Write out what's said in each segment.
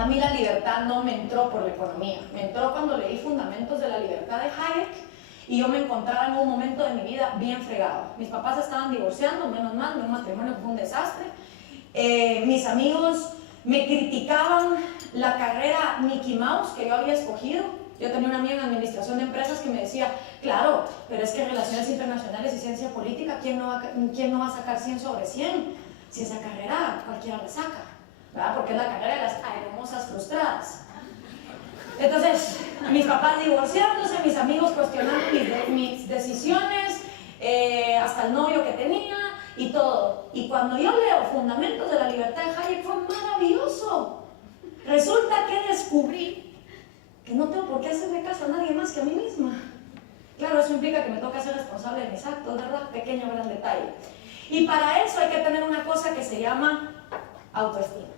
A mí la libertad no me entró por la economía, me entró cuando leí Fundamentos de la Libertad de Hayek y yo me encontraba en un momento de mi vida bien fregado. Mis papás estaban divorciando, menos mal, mi matrimonio fue un desastre. Mis amigos me criticaban la carrera Mickey Mouse que yo había escogido. Yo tenía una amiga en administración de empresas que me decía, claro, pero es que relaciones internacionales y ciencia política, ¿quién no va a sacar 100 sobre 100? Si esa carrera cualquiera la saca, ¿verdad? Porque es la carrera de las hermosas frustradas. Entonces, mis papás divorciándose, mis amigos cuestionando mis decisiones, hasta el novio que tenía y todo. Y cuando yo leo Fundamentos de la Libertad de Hayek fue maravilloso. Resulta que descubrí que no tengo por qué hacerle caso a nadie más que a mí misma. Claro, eso implica que me toca ser responsable de mis actos, ¿verdad? Pequeño gran detalle. Y para eso hay que tener una cosa que se llama autoestima.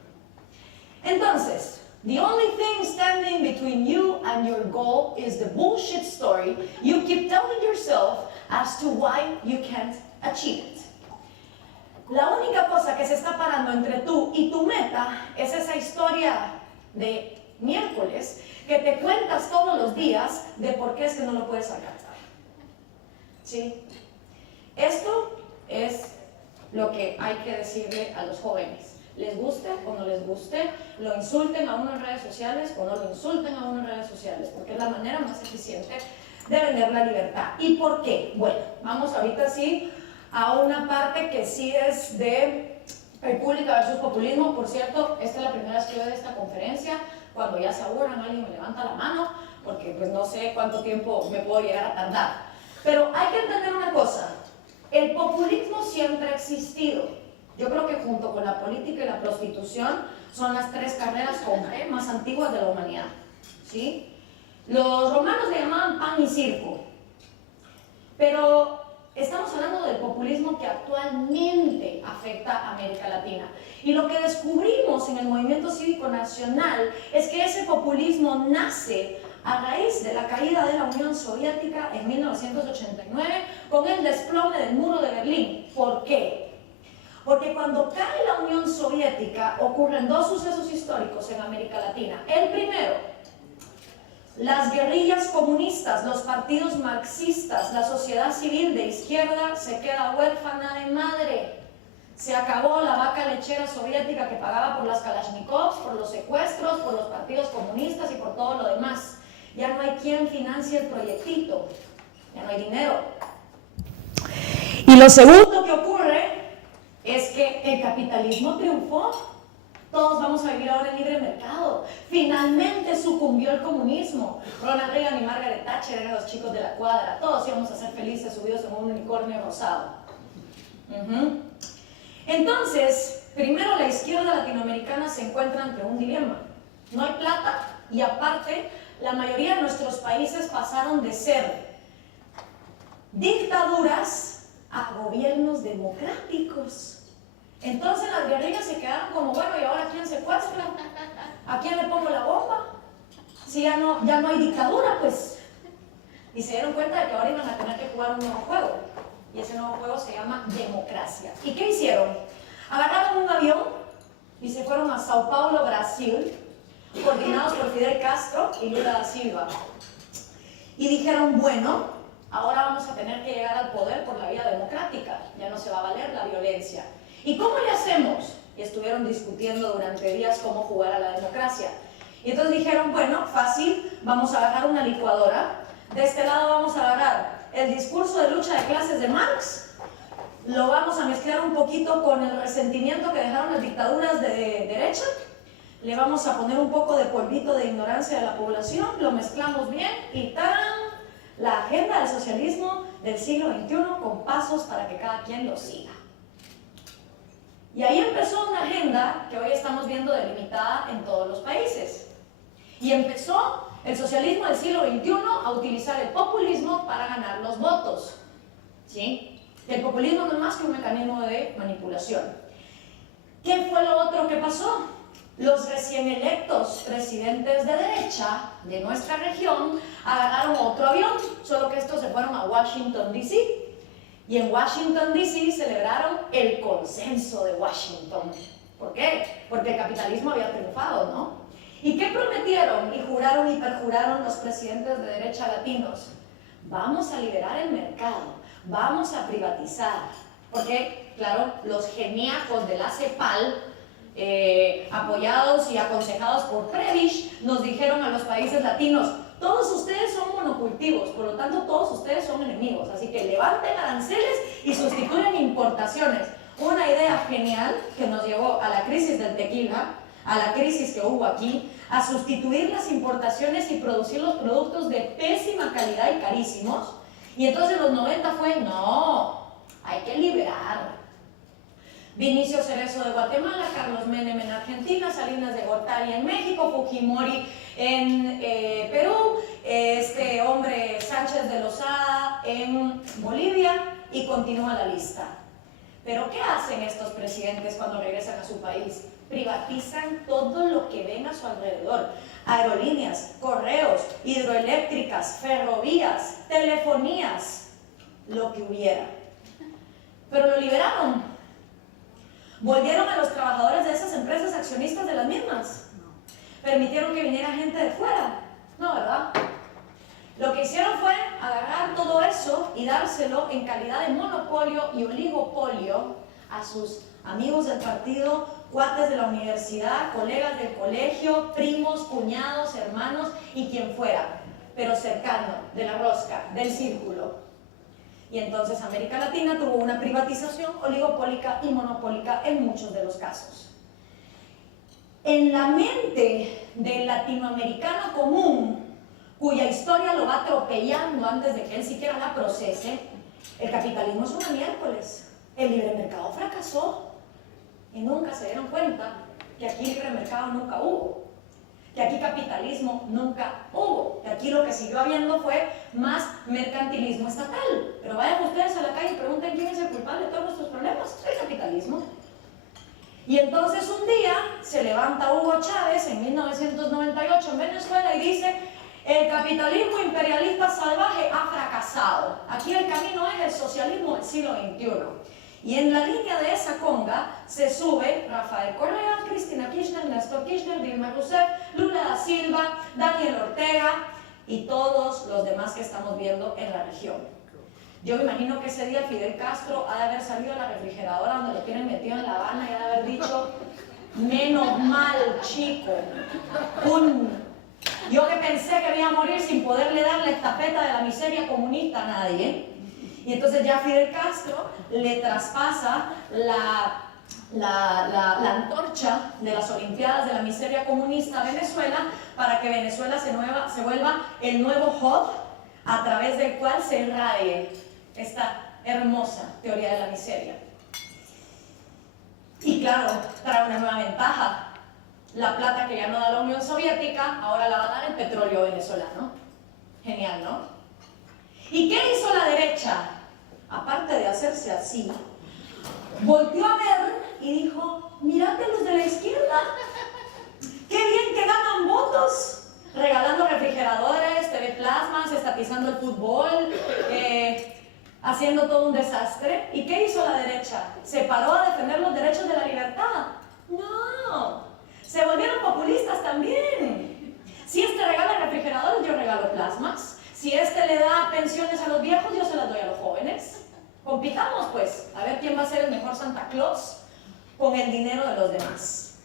Entonces, the only thing standing between you and your goal is the bullshit story you keep telling yourself as to why you can't achieve it. La única cosa que se está parando entre tú y tu meta es esa historia de miércoles que te cuentas todos los días de por qué es que no lo puedes alcanzar. ¿Sí? Esto es lo que hay que decirle a los jóvenes. Les guste o no les guste, lo insulten a uno en redes sociales o no lo insulten a uno en redes sociales, porque es la manera más eficiente de vender la libertad. ¿Y por qué? Bueno, vamos ahorita sí a una parte que sí es de República versus Populismo. Por cierto, esta es la primera vez que yo doy esta conferencia. Cuando ya se aburran, alguien me levanta la mano, porque pues no sé cuánto tiempo me puedo llegar a tardar. Pero hay que entender una cosa, el populismo siempre ha existido. Yo creo que junto con la política y la prostitución son las tres carreras con G más antiguas de la humanidad, ¿sí? Los romanos le llamaban pan y circo, pero estamos hablando del populismo que actualmente afecta a América Latina. Y lo que descubrimos en el movimiento cívico nacional es que ese populismo nace a raíz de la caída de la Unión Soviética en 1989 con el desplome del muro de Berlín. ¿Por qué? Porque cuando cae la Unión Soviética ocurren dos sucesos históricos en América Latina. El primero, las guerrillas comunistas, los partidos marxistas, la sociedad civil de izquierda se queda huérfana de madre. Se acabó la vaca lechera soviética que pagaba por las Kalashnikovs, por los secuestros, por los partidos comunistas y por todo lo demás. Ya no hay quien financie el proyectito, ya no hay dinero. Y lo segundo que ocurre es que el capitalismo triunfó. Todos vamos a vivir ahora en libre mercado. Finalmente sucumbió el comunismo. Ronald Reagan y Margaret Thatcher eran los chicos de la cuadra. Todos íbamos a ser felices subidos en un unicornio rosado. Entonces, primero la izquierda latinoamericana se encuentra ante un dilema. No hay plata y aparte, la mayoría de nuestros países pasaron de ser dictaduras a gobiernos democráticos. Entonces las guerrillas se quedaron como, bueno, ¿y ahora quién secuestra? ¿A quién le pongo la bomba? Si ya no hay dictadura, pues. Y se dieron cuenta de que ahora iban a tener que jugar un nuevo juego. Y ese nuevo juego se llama democracia. ¿Y qué hicieron? Agarraron un avión y se fueron a Sao Paulo, Brasil, coordinados por Fidel Castro y Lula da Silva. Y dijeron, bueno, ahora vamos a tener que llegar al poder por la vía democrática. Ya no se va a valer la violencia. ¿Y cómo le hacemos? Y estuvieron discutiendo durante días cómo jugar a la democracia. Y entonces dijeron, bueno, fácil, vamos a agarrar una licuadora. De este lado vamos a agarrar el discurso de lucha de clases de Marx, lo vamos a mezclar un poquito con el resentimiento que dejaron las dictaduras de derecha, le vamos a poner un poco de polvito de ignorancia de la población, lo mezclamos bien y ¡tarán! La agenda del socialismo del siglo XXI con pasos para que cada quien lo siga. Y ahí empezó una agenda que hoy estamos viendo delimitada en todos los países. Y empezó el socialismo del siglo XXI a utilizar el populismo para ganar los votos. ¿Sí? El populismo no es más que un mecanismo de manipulación. ¿Qué fue lo otro que pasó? Los recién electos presidentes de derecha de nuestra región agarraron otro avión, solo que estos se fueron a Washington, D.C. Y en Washington, D.C. celebraron el consenso de Washington. ¿Por qué? Porque el capitalismo había triunfado, ¿no? ¿Y qué prometieron y juraron y perjuraron los presidentes de derecha latinos? Vamos a liberar el mercado, vamos a privatizar. Porque, claro, los geniacos de la CEPAL, apoyados y aconsejados por Prebisch, nos dijeron a los países latinos: todos ustedes son monocultivos, por lo tanto todos ustedes son enemigos, así que levanten aranceles y sustituyan importaciones. Una idea genial que nos llevó a la crisis del tequila, a la crisis que hubo aquí, a sustituir las importaciones y producir los productos de pésima calidad y carísimos. Y entonces en los 90 fue: no, hay que liberar. Vinicio Cerezo de Guatemala, Carlos Menem en Argentina, Salinas de Gortari en México, Fujimori en Perú, este hombre Sánchez de Lozada en Bolivia, y continúa la lista. Pero ¿qué hacen estos presidentes cuando regresan a su país? Privatizan todo lo que ven a su alrededor: aerolíneas, correos, hidroeléctricas, ferrovías, telefonías, lo que hubiera. Pero lo liberaron. ¿Volvieron a los trabajadores de esas empresas accionistas de las mismas? ¿Permitieron que viniera gente de fuera? No, ¿verdad? Lo que hicieron fue agarrar todo eso y dárselo en calidad de monopolio y oligopolio a sus amigos del partido, cuates de la universidad, colegas del colegio, primos, cuñados, hermanos y quien fuera, pero cercano, de la rosca, del círculo. Y entonces América Latina tuvo una privatización oligopólica y monopólica en muchos de los casos. En la mente del latinoamericano común, cuya historia lo va atropellando antes de que él siquiera la procese, el capitalismo es una miércoles. El libre mercado fracasó y nunca se dieron cuenta que aquí libre mercado nunca hubo, que aquí capitalismo nunca hubo, que aquí lo que siguió habiendo fue más mercantilismo estatal. Pero vayan ustedes a la calle y pregunten quién es el culpable de todos nuestros problemas: el capitalismo. Y entonces un día se levanta Hugo Chávez en 1998 en Venezuela y dice: el capitalismo imperialista salvaje ha fracasado, aquí el camino es el socialismo del siglo XXI. Y en la línea de esa conga se sube Rafael Correa, Cristina Kirchner, Néstor Kirchner, Dilma Rousseff, Lula da Silva, Daniel Ortega y todos los demás que estamos viendo en la región. Yo me imagino que ese día Fidel Castro ha de haber salido de la refrigeradora donde lo tienen metido en La Habana y ha de haber dicho: menos mal, chico, yo que pensé que me iba a morir sin poderle dar la estafeta de la miseria comunista a nadie. Y entonces ya Fidel Castro le traspasa la antorcha de las Olimpiadas de la miseria comunista a Venezuela, para que Venezuela se vuelva el nuevo hub a través del cual se irradie esta hermosa teoría de la miseria. Y claro, trae una nueva ventaja: la plata que ya no da la Unión Soviética, ahora la va a dar el petróleo venezolano. Genial, ¿no? ¿Y qué hizo la derecha? Aparte de hacerse así, volteó a ver y dijo: mírate los de la izquierda, qué bien que ganan votos, regalando refrigeradores, TV plasmas, estatizando el fútbol, haciendo todo un desastre. ¿Y qué hizo la derecha? ¿Se paró a defender los derechos de la libertad? No, se volvieron populistas también. Si este regala refrigeradores, yo regalo plasmas. Si este le da pensiones a los viejos, yo se las doy a los jóvenes. Compitamos pues, a ver quién va a ser el mejor Santa Claus con el dinero de los demás.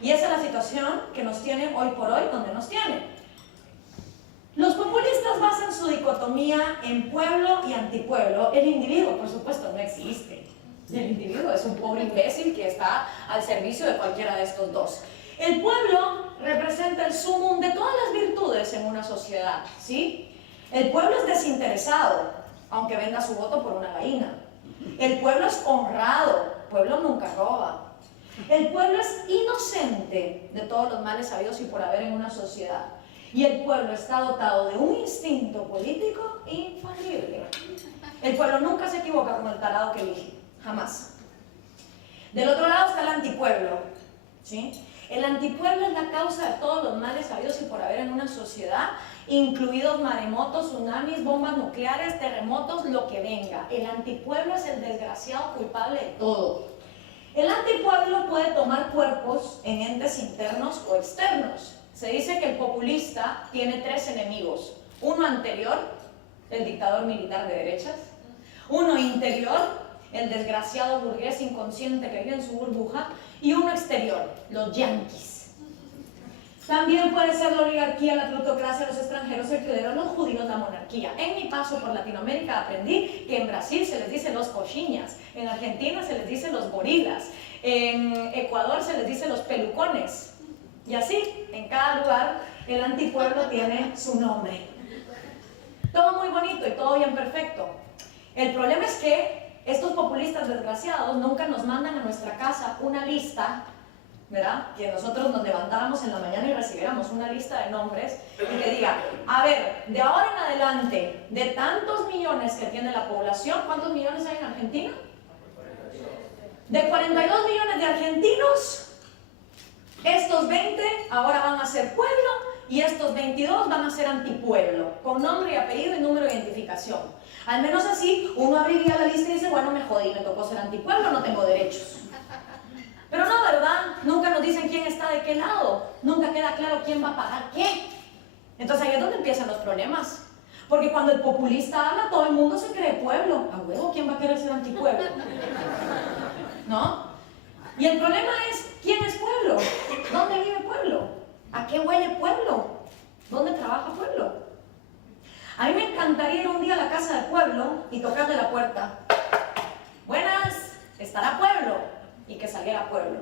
Y esa es la situación que nos tiene hoy por hoy, donde nos tiene. Los populistas basan su dicotomía en pueblo y antipueblo. El individuo, por supuesto, no existe. El individuo es un pobre imbécil que está al servicio de cualquiera de estos dos. El pueblo representa el sumum de todas las virtudes en una sociedad, ¿sí? El pueblo es desinteresado, aunque venda su voto por una gallina. El pueblo es honrado, el pueblo nunca roba. El pueblo es inocente de todos los males habidos y por haber en una sociedad. Y el pueblo está dotado de un instinto político infalible. El pueblo nunca se equivoca con el tarado que elige, jamás. Del otro lado está el antipueblo, ¿sí? El antipueblo es la causa de todos los males habidos y por haber en una sociedad, incluidos maremotos, tsunamis, bombas nucleares, terremotos, lo que venga. El antipueblo es el desgraciado culpable de todo. El antipueblo puede tomar cuerpos en entes internos o externos. Se dice que el populista tiene 3 enemigos. Uno anterior, el dictador militar de derechas. Uno interior, el desgraciado burgués inconsciente que vive en su burbuja. Y uno exterior, los yanquis. También puede ser la oligarquía, la plutocracia, los extranjeros, el clero, los judíos, la monarquía. En mi paso por Latinoamérica aprendí que en Brasil se les dice los coxinhas, en Argentina se les dice los gorilas, en Ecuador se les dice los pelucones. Y así, en cada lugar, el antipueblo tiene su nombre. Todo muy bonito y todo bien perfecto. El problema es que estos populistas desgraciados nunca nos mandan a nuestra casa una lista, ¿verdad? Que nosotros nos levantáramos en la mañana y recibiéramos una lista de nombres y que diga, a ver, de ahora en adelante, de tantos millones que tiene la población, ¿cuántos millones hay en Argentina? De 42 millones de argentinos, estos 20 ahora van a ser pueblo y estos 22 van a ser antipueblo, con nombre y apellido y número de identificación. Al menos así, uno abriría la lista y dice, bueno, me jodí, me tocó ser antipueblo, no tengo derechos. Pero no, ¿verdad? Nunca nos dicen quién está de qué lado. Nunca queda claro quién va a pagar qué. Entonces ahí es donde empiezan los problemas. Porque cuando el populista habla, todo el mundo se cree pueblo. ¿A huevo quién va a querer ser antipueblo? ¿No? Y el problema es, ¿quién es pueblo? ¿Dónde vive pueblo? ¿A qué huele pueblo? ¿Dónde trabaja pueblo? A mí me encantaría ir un día a la casa del pueblo y tocarle la puerta. Buenas, ¿estará pueblo? Y que saliera pueblo.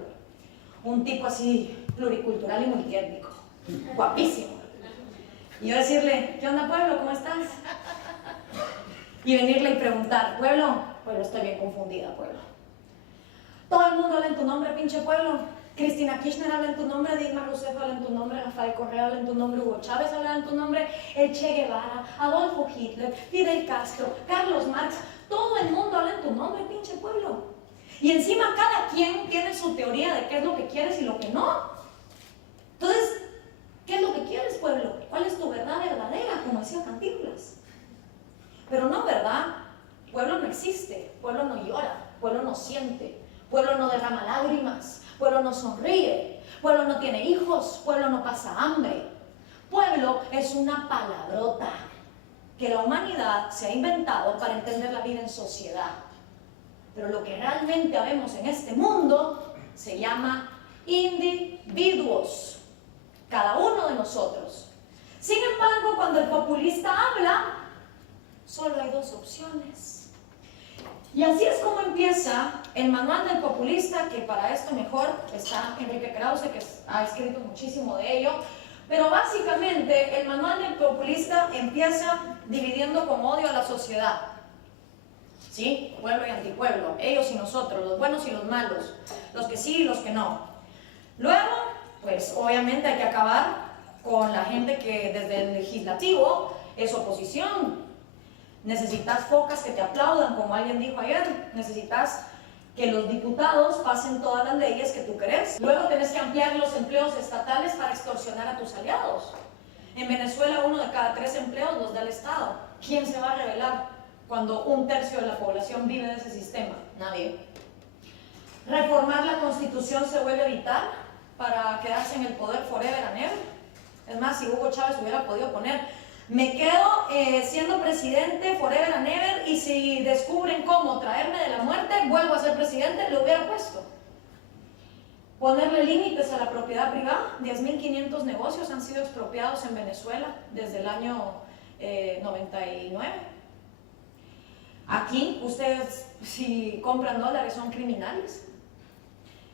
Un tipo así, pluricultural y multiétnico. Guapísimo. Y yo decirle, ¿qué onda pueblo? ¿Cómo estás? Y venirle y preguntar, ¿pueblo? Pueblo, estoy bien confundida, pueblo. Todo el mundo habla en tu nombre, pinche pueblo. Cristina Kirchner habla en tu nombre, Dilma Rousseff habla en tu nombre, Rafael Correa habla en tu nombre, Hugo Chávez habla en tu nombre, el Che Guevara, Adolfo Hitler, Fidel Castro, Carlos Marx, todo el mundo habla en tu nombre, pinche pueblo. Y encima cada quien tiene su teoría de qué es lo que quieres y lo que no. Entonces, ¿qué es lo que quieres, pueblo? ¿Cuál es tu verdad verdadera? Como decía Cantinflas. Pero no, ¿verdad? Pueblo no existe, pueblo no llora, pueblo no siente, pueblo no derrama lágrimas, pueblo no sonríe, pueblo no tiene hijos, pueblo no pasa hambre. Pueblo es una palabrota que la humanidad se ha inventado para entender la vida en sociedad. Pero lo que realmente habemos en este mundo se llama individuos, cada uno de nosotros. Sin embargo, cuando el populista habla, solo hay 2 opciones. Y así es como empieza el manual del populista, que para esto mejor está Enrique Krause, que ha escrito muchísimo de ello. Pero básicamente el manual del populista empieza dividiendo con odio a la sociedad. ¿Sí? Pueblo y antipueblo, ellos y nosotros, los buenos y los malos, los que sí y los que no. Luego, pues obviamente hay que acabar con la gente que desde el legislativo es oposición. Necesitas focas que te aplaudan, como alguien dijo ayer. Necesitas que los diputados pasen todas las leyes que tú querés. Luego tenés que ampliar los empleos estatales para extorsionar a tus aliados. En Venezuela 1 de cada 3 empleos los da el Estado. ¿Quién se va a rebelar cuando 1/3 de la población vive de ese sistema? Nadie. Reformar la Constitución se vuelve vital para quedarse en el poder forever and ever. Es más, si Hugo Chávez hubiera podido poner, me quedo siendo presidente forever and ever, y si descubren cómo traerme de la muerte, vuelvo a ser presidente, lo hubiera puesto. Ponerle límites a la propiedad privada. 10.500 negocios han sido expropiados en Venezuela desde el año 99. Aquí, ustedes, si compran dólares, son criminales.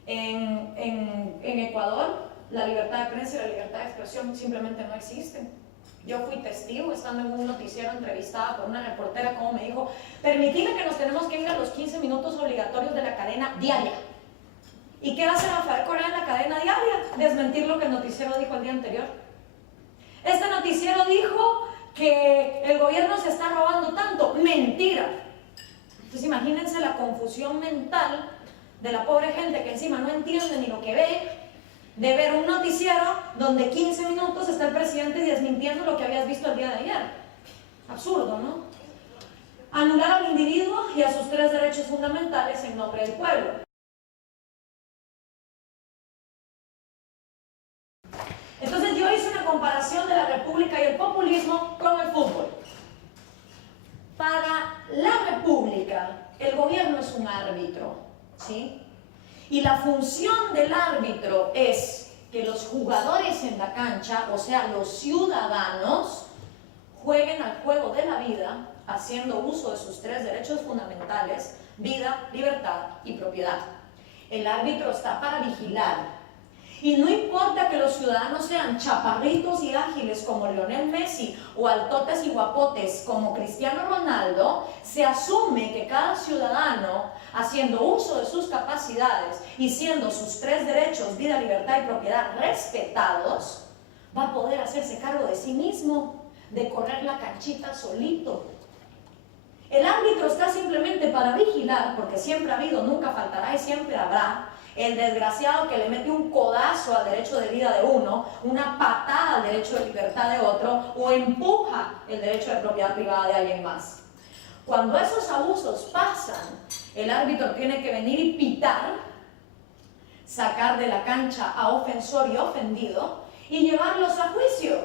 En Ecuador, la libertad de prensa y la libertad de expresión simplemente no existen. Yo fui testigo, estando en un noticiero entrevistada por una reportera, como me dijo, permitime que nos tenemos que ir a los 15 minutos obligatorios de la cadena diaria. ¿Y qué hace Rafael Correa en la cadena diaria? Desmentir lo que el noticiero dijo el día anterior. Este noticiero dijo que el gobierno se está robando tanto. ¡Mentira! Entonces imagínense la confusión mental de la pobre gente que encima no entiende ni lo que ve, de ver un noticiero donde 15 minutos está el presidente desmintiendo lo que habías visto el día de ayer. Absurdo, ¿no? Anular al individuo y a sus 3 derechos fundamentales en nombre del pueblo. Entonces yo comparación de la república y el populismo con el fútbol. Para la república, el gobierno es un árbitro, ¿sí? Y la función del árbitro es que los jugadores en la cancha, o sea, los ciudadanos, jueguen al juego de la vida haciendo uso de sus 3 derechos fundamentales: vida, libertad y propiedad. El árbitro está para vigilar. Y no importa que los ciudadanos sean chaparritos y ágiles como Lionel Messi o altotes y guapotes como Cristiano Ronaldo, se asume que cada ciudadano, haciendo uso de sus capacidades y siendo sus 3 derechos, vida, libertad y propiedad, respetados, va a poder hacerse cargo de sí mismo, de correr la canchita solito. El árbitro está simplemente para vigilar, porque siempre ha habido, nunca faltará y siempre habrá el desgraciado que le mete un codazo al derecho de vida de uno, una patada al derecho de libertad de otro, o empuja el derecho de propiedad privada de alguien más. Cuando esos abusos pasan, el árbitro tiene que venir y pitar, sacar de la cancha a ofensor y ofendido y llevarlos a juicio.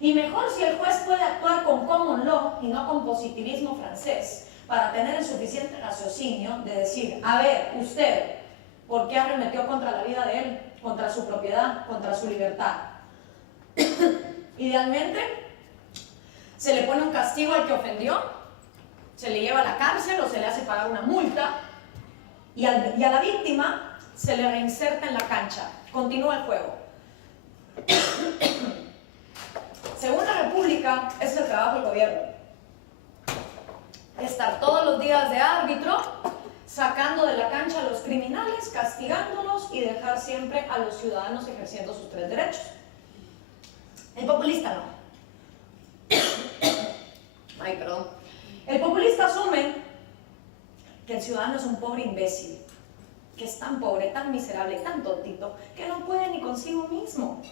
Y mejor si el juez puede actuar con common law y no con positivismo francés, para tener el suficiente raciocinio de decir: a ver, usted, ¿por qué arremetió contra la vida de él, contra su propiedad, contra su libertad? Idealmente, se le pone un castigo al que ofendió, se le lleva a la cárcel o se le hace pagar una multa, y a la víctima se le reinserta en la cancha, continúa el juego. Según la República, es el trabajo del gobierno: estar todos los días de árbitro, sacando de la cancha a los criminales, castigándolos y dejar siempre a los ciudadanos ejerciendo sus 3 derechos. El populista no. Ay, perdón. El populista asume que el ciudadano es un pobre imbécil, que es tan pobre, tan miserable, tan tontito, que no puede ni consigo mismo.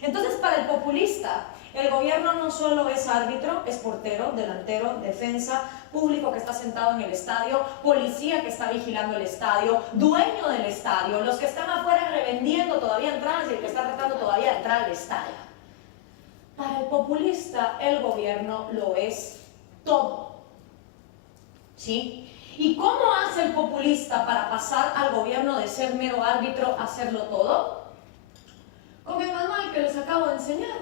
Entonces, para el populista, el gobierno no solo es árbitro, es portero, delantero, defensa, público que está sentado en el estadio, policía que está vigilando el estadio, dueño del estadio, los que están afuera revendiendo todavía entradas y el que está tratando todavía de entrar al estadio. Para el populista, el gobierno lo es todo. ¿Sí? ¿Y cómo hace el populista para pasar al gobierno de ser mero árbitro a hacerlo todo? Con el manual que les acabo de enseñar.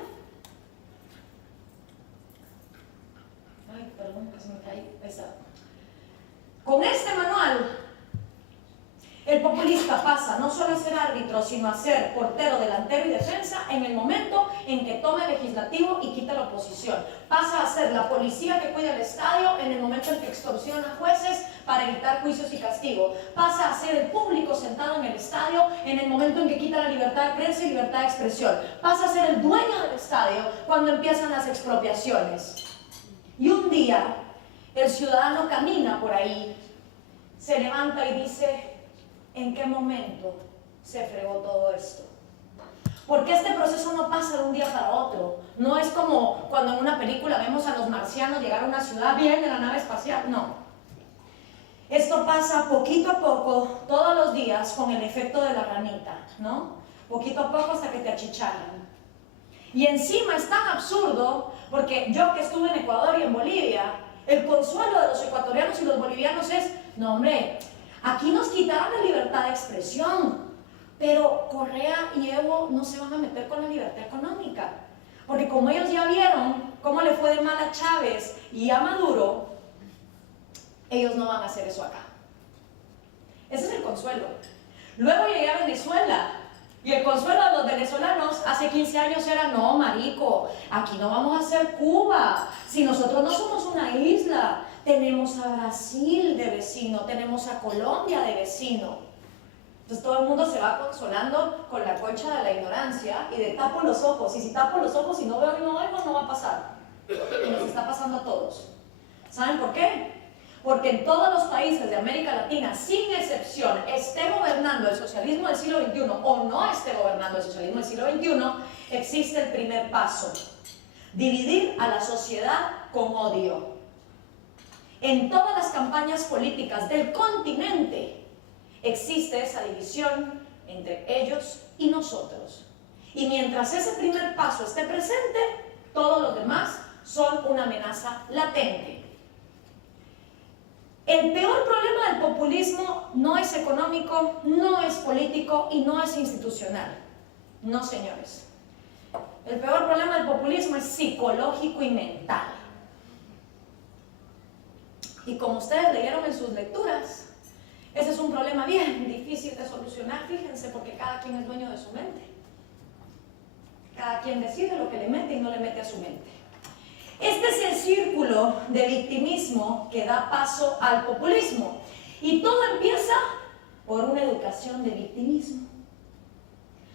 Ay, perdón, que se me cae. Ahí está. Con este manual, el populista pasa no solo a ser árbitro, sino a ser portero, delantero y defensa en el momento en que toma el legislativo y quita la oposición. Pasa a ser la policía que cuida el estadio en el momento en que extorsiona a jueces para evitar juicios y castigo. Pasa a ser el público sentado en el estadio en el momento en que quita la libertad de prensa y libertad de expresión. Pasa a ser el dueño del estadio cuando empiezan las expropiaciones. Y un día, el ciudadano camina por ahí, se levanta y dice: ¿en qué momento se fregó todo esto? Porque este proceso no pasa de un día para otro. No es como cuando en una película vemos a los marcianos llegar a una ciudad bien en la nave espacial. No. Esto pasa poquito a poco, todos los días, con el efecto de la ranita, ¿no? Poquito a poco hasta que te achicharran. Y encima es tan absurdo, porque yo que estuve en Ecuador y en Bolivia, el consuelo de los ecuatorianos y los bolivianos es: no, hombre, aquí nos quitaron la libertad de expresión, pero Correa y Evo no se van a meter con la libertad económica, porque como ellos ya vieron cómo le fue de mal a Chávez y a Maduro, ellos no van a hacer eso acá. Ese es el consuelo. Luego llegué a Venezuela, y el consuelo de los venezolanos hace 15 años era: no, marico, aquí no vamos a ser Cuba, si nosotros no somos una isla, tenemos a Brasil de vecino, tenemos a Colombia de vecino. Entonces todo el mundo se va consolando con la concha de la ignorancia y de tapo los ojos, y si tapo los ojos y no veo y no oigo, no va a pasar. Y nos está pasando a todos. ¿Saben por qué? Porque en todos los países de América Latina, sin excepción, esté gobernando el socialismo del siglo XXI o no esté gobernando el socialismo del siglo XXI, existe el primer paso: dividir a la sociedad con odio. En todas las campañas políticas del continente existe esa división entre ellos y nosotros. Y mientras ese primer paso esté presente, todos los demás son una amenaza latente. El peor problema del populismo no es económico, no es político y no es institucional. No, señores. El peor problema del populismo es psicológico y mental. Y como ustedes leyeron en sus lecturas, ese es un problema bien difícil de solucionar, fíjense, porque cada quien es dueño de su mente. Cada quien decide lo que le mete y no le mete a su mente. Este es el círculo de victimismo que da paso al populismo. Y todo empieza por una educación de victimismo,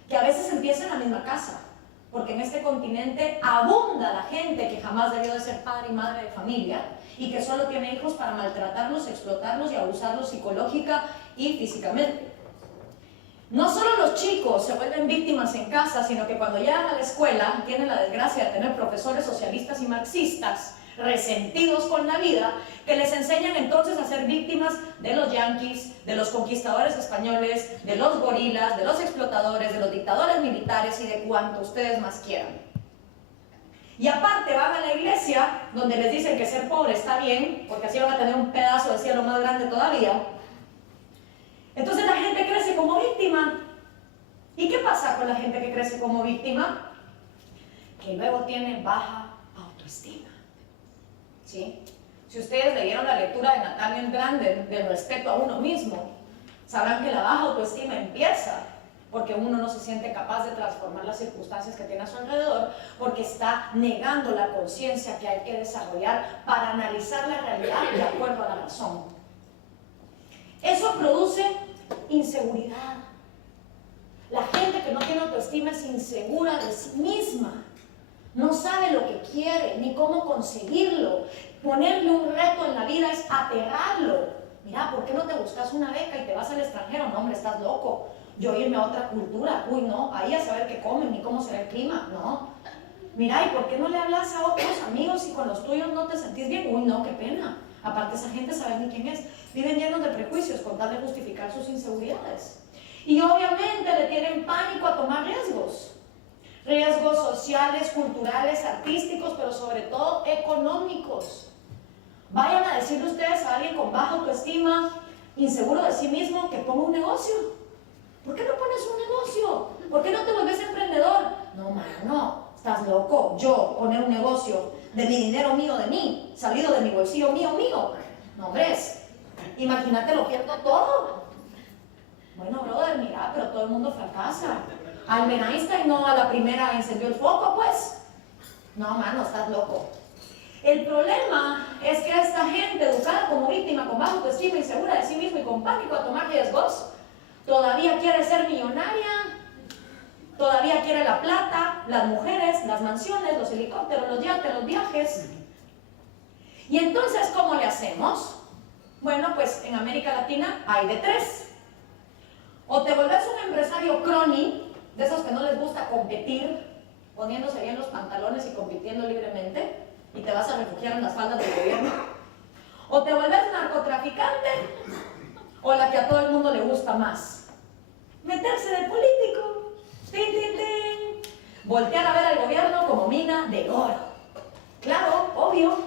que a veces empieza en la misma casa, porque en este continente abunda la gente que jamás debió de ser padre y madre de familia y que solo tiene hijos para maltratarlos, explotarlos y abusarlos psicológica y físicamente. No solo los chicos se vuelven víctimas en casa, sino que cuando llegan a la escuela tienen la desgracia de tener profesores socialistas y marxistas resentidos con la vida, que les enseñan entonces a ser víctimas de los yanquis, de los conquistadores españoles, de los gorilas, de los explotadores, de los dictadores militares y de cuanto ustedes más quieran. Y aparte van a la iglesia, donde les dicen que ser pobre está bien, porque así van a tener un pedazo de cielo más grande todavía. Entonces la gente crece como víctima. ¿Y qué pasa con la gente que crece como víctima? Que luego tiene baja autoestima. ¿Sí? Si ustedes leyeron la lectura de Nathaniel Branden del respeto a uno mismo, sabrán que la baja autoestima empieza porque uno no se siente capaz de transformar las circunstancias que tiene a su alrededor, porque está negando la conciencia que hay que desarrollar para analizar la realidad de acuerdo a la razón. Eso produce inseguridad. La gente que no tiene autoestima es insegura de sí misma. No sabe lo que quiere, ni cómo conseguirlo. Ponerle un reto en la vida es aterrarlo. Mira, ¿por qué no te buscas una beca y te vas al extranjero? No, hombre, estás loco. Yo irme a otra cultura. Uy, no, ahí a saber qué comen, ni cómo será el clima. No. Mira, ¿y por qué no le hablas a otros amigos y con los tuyos no te sentís bien? Uy, no, qué pena. Aparte, esa gente sabe ni quién es. Viven llenos de prejuicios con tal de justificar sus inseguridades. Y obviamente le tienen pánico a tomar riesgos. Riesgos sociales, culturales, artísticos, pero sobre todo económicos. Vayan a decirle ustedes a alguien con baja autoestima, inseguro de sí mismo, que ponga un negocio. ¿Por qué no pones un negocio? ¿Por qué no te vuelves emprendedor? No, mano, estás loco. Yo poner un negocio de mi dinero mío, de mí, salido de mi bolsillo mío. No, hombre, imagínate, lo pierdo todo. Bueno, brother, mira, pero todo el mundo fracasa. Albert Einstein no a la primera encendió el foco, pues. No, mano, estás loco. El problema es que esta gente educada como víctima, con baja autoestima, insegura de sí misma y con pánico a tomar riesgos, todavía quiere ser millonaria, todavía quiere la plata, las mujeres, las mansiones, los helicópteros, los yates, los viajes. Y entonces, ¿cómo le hacemos? Bueno, pues en América Latina hay de tres. O te volvés un empresario crony, de esos que no les gusta competir, poniéndose bien los pantalones y compitiendo libremente, y te vas a refugiar en las faldas del gobierno. O te vuelves narcotraficante, o la que a todo el mundo le gusta más, meterse de político. ¡Tin, tin, tin! Voltear a ver al gobierno como mina de oro. Claro, obvio.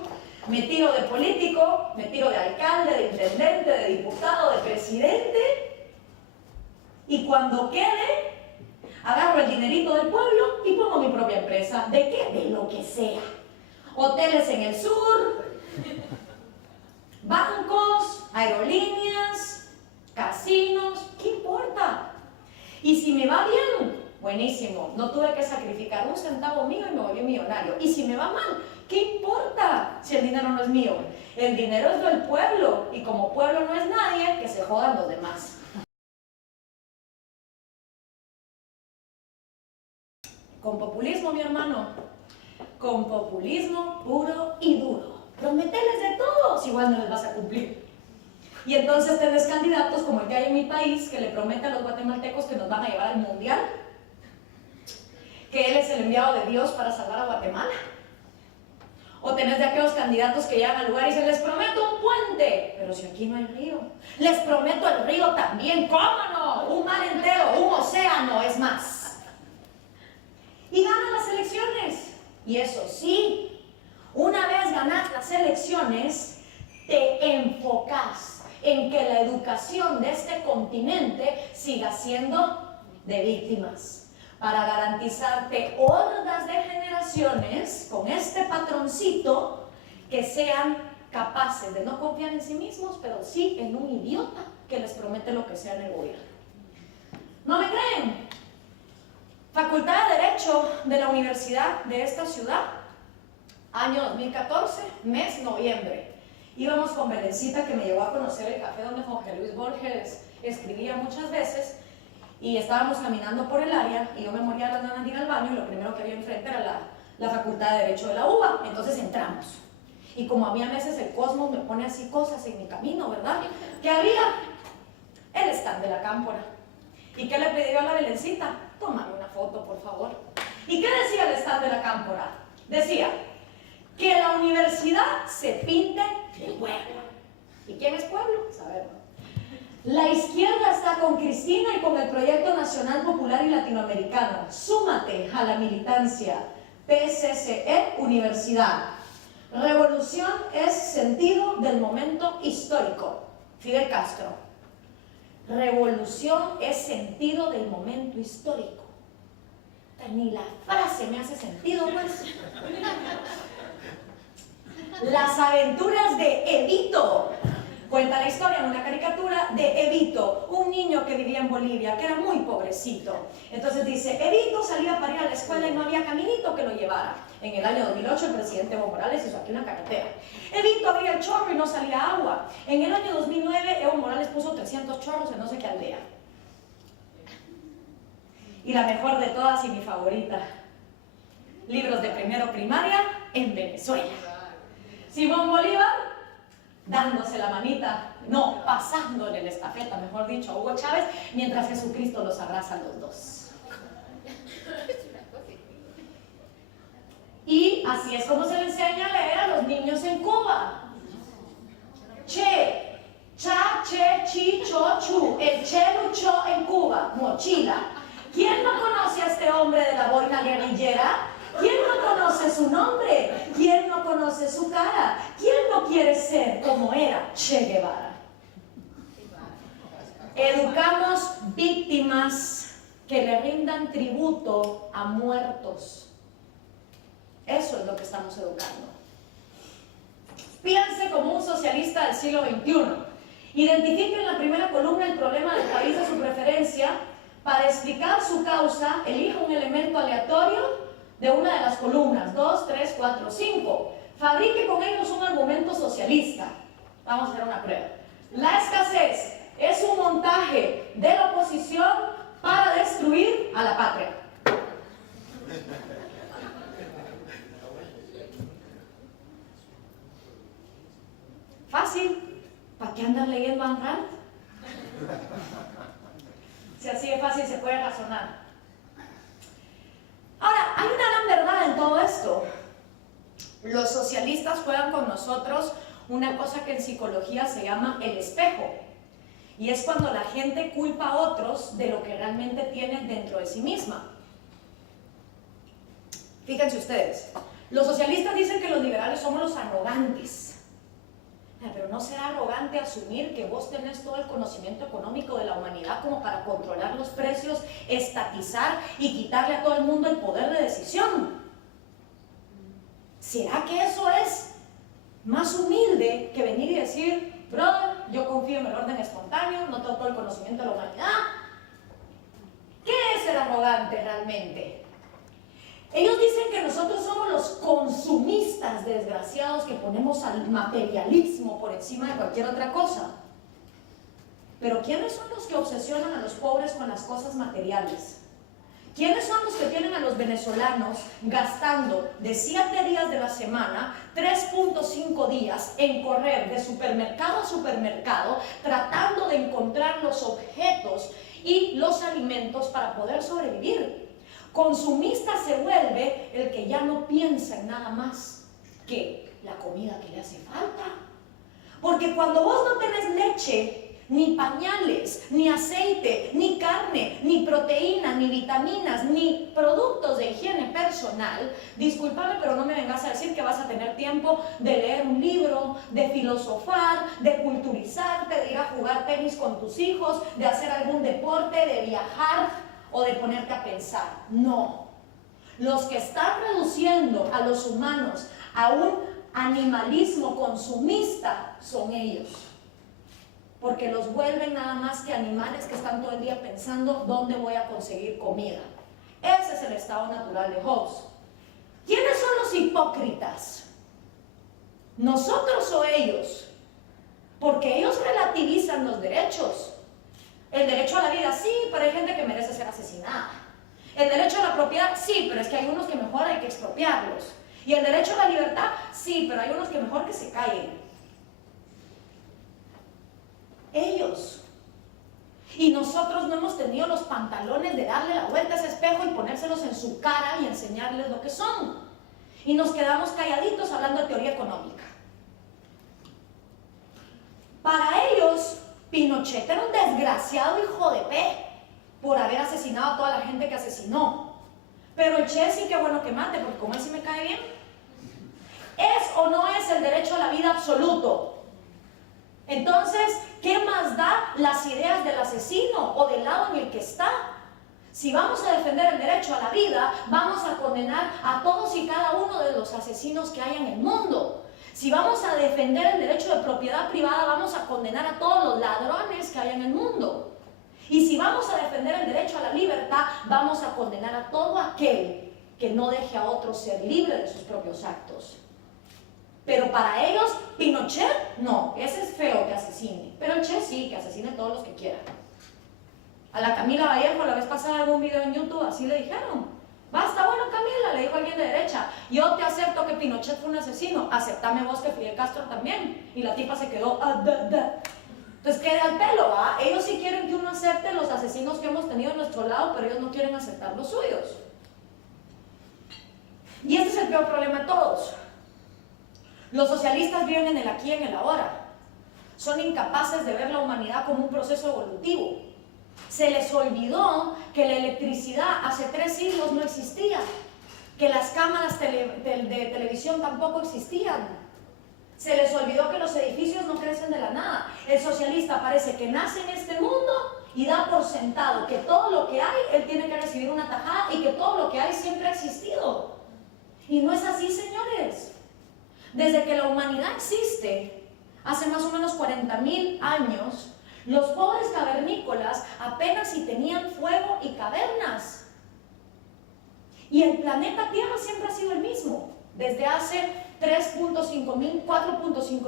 Me tiro de político, me tiro de alcalde, de intendente, de diputado, de presidente, y cuando quede, agarro el dinerito del pueblo y pongo mi propia empresa. ¿De qué? De lo que sea. Hoteles en el sur, bancos, aerolíneas, casinos, ¿qué importa? Y si me va bien, buenísimo, no tuve que sacrificar un centavo mío y me volví millonario. Y si me va mal, ¿qué importa si el dinero no es mío? El dinero es del pueblo, y como pueblo no es nadie, que se jodan los demás. Con populismo, mi hermano, con populismo puro y duro. Prometerles de todo, si igual no les vas a cumplir. Y entonces tenés candidatos como el que hay en mi país, que le prometen a los guatemaltecos que nos van a llevar al mundial, que él es el enviado de Dios para salvar a Guatemala. O tenés de aquellos candidatos que llegan al lugar y dicen, les prometo un puente, pero si aquí no hay río. Les prometo el río también, ¿cómo no? Un mar entero, un océano, es más. Y eso sí, una vez ganas las elecciones, te enfocas en que la educación de este continente siga siendo de víctimas, para garantizarte hordas de generaciones con este patroncito que sean capaces de no confiar en sí mismos, pero sí en un idiota que les promete lo que sea en el gobierno. ¿No me creen? Facultad de Derecho de la Universidad de esta ciudad, año 2014, mes noviembre. Íbamos con Belencita, que me llevó a conocer el café donde Jorge Luis Borges escribía muchas veces, y estábamos caminando por el área y yo me moría las ganas de ir al baño y lo primero que había enfrente era la Facultad de Derecho de la UBA. Entonces entramos. Y como a mí a veces el cosmos me pone así cosas en mi camino, ¿verdad? Que había el stand de la Cámpora. ¿Y qué le pidió a la Belencita? Tómame una foto, por favor. ¿Y qué decía el stand de la Cámpora? Decía que la universidad se pinte de pueblo. ¿Y quién es pueblo? Sabemos. La izquierda está con Cristina y con el Proyecto Nacional Popular y Latinoamericano. Súmate a la militancia. PCCE Universidad. Revolución es sentido del momento histórico. Fidel Castro. Revolución es sentido del momento histórico. Ni la frase me hace sentido, pues. Las aventuras de Evito. Cuenta la historia en una caricatura de Evito, un niño que vivía en Bolivia, que era muy pobrecito. Entonces dice, Evito salía para ir a la escuela y no había caminito que lo llevara. En el año 2008 el presidente Evo Morales hizo aquí una carretera. Evito abría el chorro y no salía agua. En el año 2009 Evo Morales puso 300 chorros en no sé qué aldea. Y la mejor de todas y mi favorita, libros de primero primaria en Venezuela. Simón Bolívar dándose la manita, no, pasándole la estafeta, mejor dicho, a Hugo Chávez, mientras Jesucristo los abraza a los dos. Y así es como se le enseña a leer a los niños en Cuba. Che, cha, che, chi, cho, chu. El che luchó en Cuba, mochila. ¿Quién no conoce a este hombre de la boina guerrillera? ¿Quién no conoce su nombre? ¿Quién no conoce su cara? ¿Quién no quiere ser como era Che Guevara? Educamos víctimas que le rindan tributo a muertos. Eso es lo que estamos educando. Piense como un socialista del siglo XXI. Identifique en la primera columna el problema del país de su preferencia. Para explicar su causa, elija un elemento aleatorio de una de las columnas, 2, 3, 4, 5. Fabrique con ellos un argumento socialista. Vamos a hacer una prueba. La escasez es un montaje de la oposición para destruir a la patria. Fácil. ¿Para qué andan leyendo Ayn Rand? Si así de fácil se puede razonar. Ahora, hay una gran verdad en todo esto. Los socialistas juegan con nosotros una cosa que en psicología se llama el espejo. Y es cuando la gente culpa a otros de lo que realmente tienen dentro de sí misma. Fíjense ustedes, los socialistas dicen que los liberales somos los arrogantes. Pero no será arrogante asumir que vos tenés todo el conocimiento económico de la humanidad como para controlar los precios, estatizar y quitarle a todo el mundo el poder de decisión. ¿Será que eso es más humilde que venir y decir, brother, yo confío en el orden espontáneo, no tengo todo el conocimiento de la humanidad? ¿Qué es ser arrogante realmente? Ellos dicen que nosotros somos los consumistas desgraciados que ponemos al materialismo por encima de cualquier otra cosa. Pero ¿quiénes son los que obsesionan a los pobres con las cosas materiales? ¿Quiénes son los que tienen a los venezolanos gastando de 7 días de la semana 3.5 días en correr de supermercado a supermercado tratando de encontrar los objetos y los alimentos para poder sobrevivir? Consumista se vuelve el que ya no piensa en nada más que la comida que le hace falta. Porque cuando vos no tenés leche, ni pañales, ni aceite, ni carne, ni proteína, ni vitaminas, ni productos de higiene personal, personal, discúlpame, pero no me vengas a decir que vas a tener tiempo de leer un libro, de filosofar, de culturizarte, de ir a jugar tenis con tus hijos, de hacer algún deporte, de viajar o de ponerte a pensar. No. Los que están reduciendo a los humanos a un animalismo consumista son ellos. Porque los vuelven nada más que animales que están todo el día pensando dónde voy a conseguir comida. Ese es el estado natural de Hobbes. ¿Quiénes son los hipócritas? ¿Nosotros o ellos? Porque ellos relativizan los derechos. El derecho a la vida sí, pero hay gente que merece ser asesinada. El derecho a la propiedad sí, pero es que hay unos que mejor hay que expropiarlos. Y el derecho a la libertad sí, pero hay unos que mejor que se callen. Ellos. Y nosotros no hemos tenido los pantalones de darle la vuelta a ese espejo y ponérselos en su cara y enseñarles lo que son. Y nos quedamos calladitos hablando de teoría económica. Para ellos, Pinochet era un desgraciado hijo de P por haber asesinado a toda la gente que asesinó. Pero el Che sí que bueno que mate, porque como él sí me cae bien. ¿Es o no es el derecho a la vida absoluto? Entonces, ¿qué más da las ideas del asesino o del lado en el que está? Si vamos a defender el derecho a la vida, vamos a condenar a todos y cada uno de los asesinos que hay en el mundo. Si vamos a defender el derecho de propiedad privada, vamos a condenar a todos los ladrones que hay en el mundo. Y si vamos a defender el derecho a la libertad, vamos a condenar a todo aquel que no deje a otro ser libre de sus propios actos. Pero para ellos, Pinochet, no, ese es feo que asesine. Pero el Che sí, que asesine a todos los que quiera. A la Camila Vallejo la vez pasada en un video en YouTube así le dijeron: basta, bueno Camila, le dijo alguien de derecha, yo te acepto que Pinochet fue un asesino, aceptame vos que Fidel Castro también. Y la tipa se quedó, Entonces queda al pelo, ¿va? Ellos sí quieren que uno acepte los asesinos que hemos tenido a nuestro lado, pero ellos no quieren aceptar los suyos. Y este es el peor problema de todos. Los socialistas viven en el aquí y en el ahora. Son incapaces de ver la humanidad como un proceso evolutivo. Se les olvidó que la electricidad hace 3 siglos no existía, que las cámaras de televisión tampoco existían. Se les olvidó que los edificios no crecen de la nada. El socialista parece que nace en este mundo y da por sentado que todo lo que hay, él tiene que recibir una tajada y que todo lo que hay siempre ha existido. Y no es así, señores. Desde que la humanidad existe, hace más o menos 40.000 años, los pobres cavernícolas apenas si tenían fuego y cavernas. Y el planeta Tierra siempre ha sido el mismo. Desde hace 4.5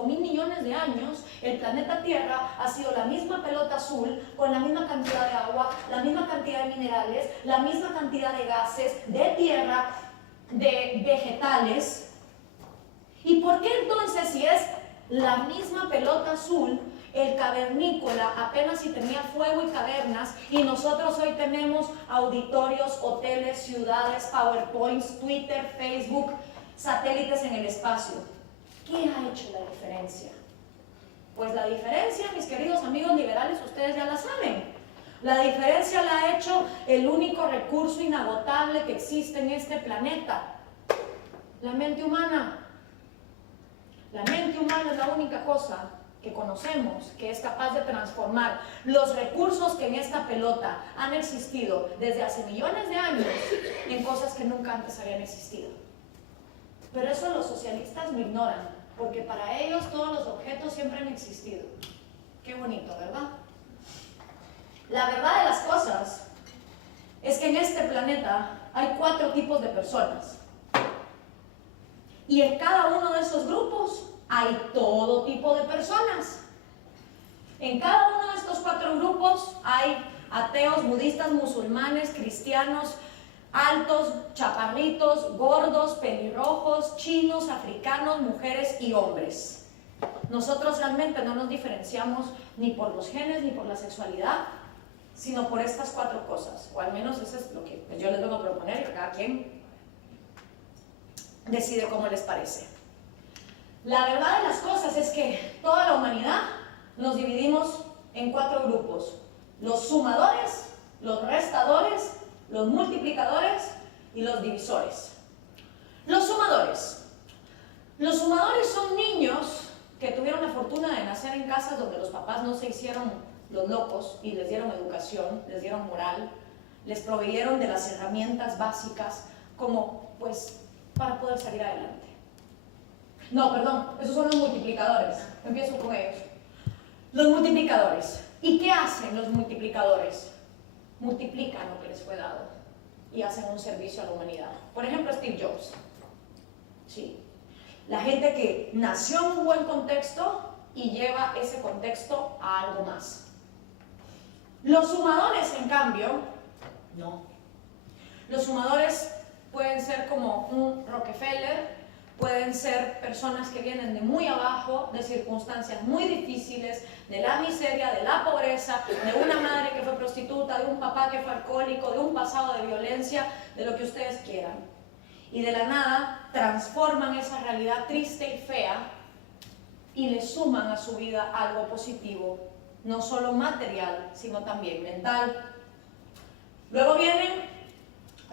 mil millones de años, el planeta Tierra ha sido la misma pelota azul, con la misma cantidad de agua, la misma cantidad de minerales, la misma cantidad de gases, de tierra, de vegetales. ¿Y por qué entonces, si es la misma pelota azul, el cavernícola apenas si tenía fuego y cavernas, y nosotros hoy tenemos auditorios, hoteles, ciudades, PowerPoints, Twitter, Facebook, satélites en el espacio? ¿Qué ha hecho la diferencia? Pues la diferencia, mis queridos amigos liberales, ustedes ya la saben. La diferencia la ha hecho el único recurso inagotable que existe en este planeta: la mente humana. La mente humana es la única cosa que conocemos que es capaz de transformar los recursos que en esta pelota han existido desde hace millones de años en cosas que nunca antes habían existido. Pero eso los socialistas lo ignoran, porque para ellos todos los objetos siempre han existido. Qué bonito, ¿verdad? La verdad de las cosas es que en este planeta hay 4 tipos de personas. Y en cada uno de esos grupos hay todo tipo de personas. En cada uno de estos 4 grupos hay ateos, budistas, musulmanes, cristianos, altos, chaparritos, gordos, pelirrojos, chinos, africanos, mujeres y hombres. Nosotros realmente no nos diferenciamos ni por los genes ni por la sexualidad, sino por estas 4 cosas, o al menos eso es lo que yo les vengo a proponer, que cada quien decide cómo les parece. La verdad de las cosas es que toda la humanidad nos dividimos en 4 grupos: los sumadores, los restadores, los multiplicadores y los divisores. Los sumadores. Los sumadores son niños que tuvieron la fortuna de nacer en casas donde los papás no se hicieron los locos y les dieron educación, les dieron moral, les proveyeron de las herramientas básicas como, pues, para poder salir adelante. No, perdón, esos son los multiplicadores. Empiezo con ellos. Los multiplicadores. ¿Y qué hacen los multiplicadores? Multiplican lo que les fue dado y hacen un servicio a la humanidad. Por ejemplo, Steve Jobs. Sí. La gente que nació en un buen contexto y lleva ese contexto a algo más. Los sumadores, en cambio, no. Los sumadores pueden ser como un Rockefeller, pueden ser personas que vienen de muy abajo, de circunstancias muy difíciles, de la miseria, de la pobreza, de una madre que fue prostituta, de un papá que fue alcohólico, de un pasado de violencia, de lo que ustedes quieran. Y de la nada transforman esa realidad triste y fea y le suman a su vida algo positivo, no solo material, sino también mental. Luego vienen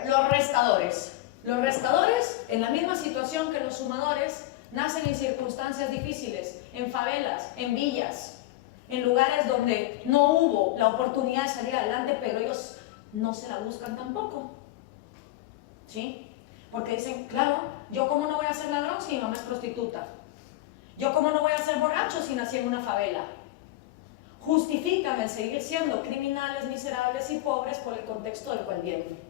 los restadores. Los restadores, en la misma situación que los sumadores, nacen en circunstancias difíciles, en favelas, en villas, en lugares donde no hubo la oportunidad de salir adelante, pero ellos no se la buscan tampoco. ¿Sí? Porque dicen, claro, yo cómo no voy a ser ladrón si mi mamá es prostituta. Yo cómo no voy a ser borracho si nací en una favela. Justifican el seguir siendo criminales, miserables y pobres por el contexto del cual vienen.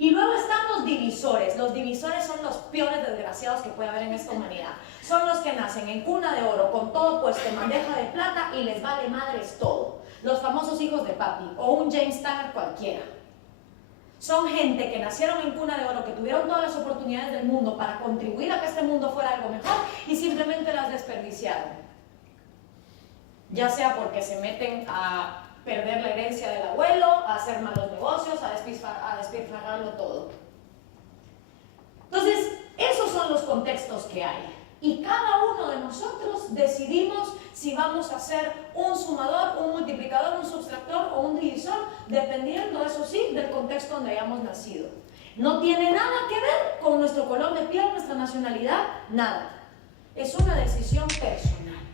Y luego están los divisores. Los divisores son los peores desgraciados que puede haber en esta humanidad. Son los que nacen en cuna de oro, con todo puesto en bandeja de plata y les vale madres todo. Los famosos hijos de papi o un James Tanner cualquiera. Son gente que nacieron en cuna de oro, que tuvieron todas las oportunidades del mundo para contribuir a que este mundo fuera algo mejor y simplemente las desperdiciaron. Ya sea porque se meten a perder la herencia del abuelo, a hacer malos negocios, a despilfarrarlo todo. Entonces, esos son los contextos que hay. Y cada uno de nosotros decidimos si vamos a ser un sumador, un multiplicador, un subtractor o un divisor, dependiendo, eso sí, del contexto donde hayamos nacido. No tiene nada que ver con nuestro color de piel, nuestra nacionalidad, nada. Es una decisión personal.